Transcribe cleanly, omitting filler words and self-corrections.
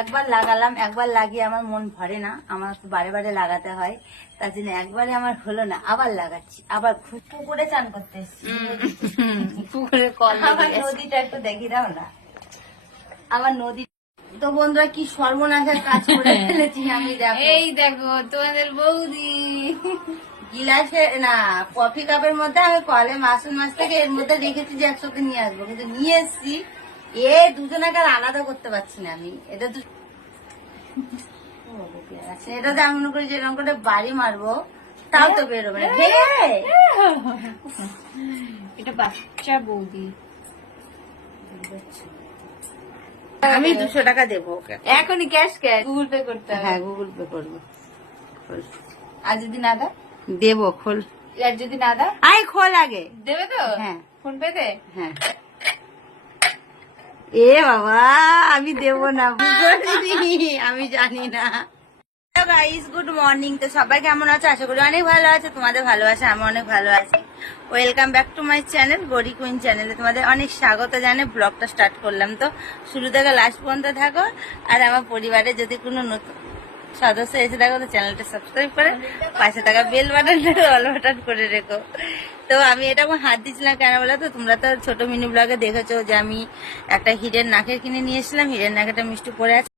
একবার লাগালাম, একবার লাগিয়ে আমার মন ভরে না, আমার তো বারে বারে লাগাতে হয়। তার জন্য একবারে আমার হলো না, আবার লাগাচ্ছি। আবার পুকুরে চান করতে এসেছি, পুকুরে কল আবার নদীটা একটু দেখি দাও না। আবার নদী তো বন্ধুরা কি সর্বনাশের কাজ করে ফেলেছি আমি। দেখো এই দেখো তোমাদের বৌদি গিলাসে না কফি কাপের মধ্যে আমি কলে মাস থেকে এর মধ্যে রেখেছি যে একসাথে নিয়ে আসবো, কিন্তু নিয়ে এসছি দুজনাকে আর আলাদা করতে পারছি না আমি। এটা তো এটাতে আমি মনে করি যে এরকম করে বাড়ি মারবো তাও তো বেরোবে না। এটা বাচ্চা বৌদি। আমি 200 টাকা দেবো ওকে এখনই ক্যাশ গুগল পে করতে হবে। হ্যাঁ গুগল পে করবো। আর যদি না দাও? দেবো, খোল। আর যদি না দাও? আই খোল আগে। দেবে তো? হ্যাঁ ফোন পে দে। হ্যাঁ। এ বাবা আমি দেবো না, আমি জানি না। Guys good morning. তো সবাই কেমন আছে? আশা করি অনেক ভালো আছে, তোমাদের ভালোবাসা আমি অনেক ভালো আছি। Welcome back to my channel Gauri queen চ্যানেলে তোমাদের অনেক স্বাগত জানাই। ব্লগটা স্টার্ট করলাম, তো শুরু থেকে লাস্ট পর্যন্ত থাকো। আর আমার পরিবারে যদি কোনো নতুন সদস্য এসে থাকো তো চ্যানেলটা সাবস্ক্রাইব করে পাশে থাকা বেল বাটনটা অল বাটন করে রেখো। তো আমি এটা হাত দিচ্ছিলাম কেন বলো তো, তোমরা তো ছোট মিনি ব্লগে দেখেছো যে আমি একটা হিরের নাকের কিনে নিয়ে এসেছিলাম। হিরের নাকেরটা মিষ্টি পরে আছে,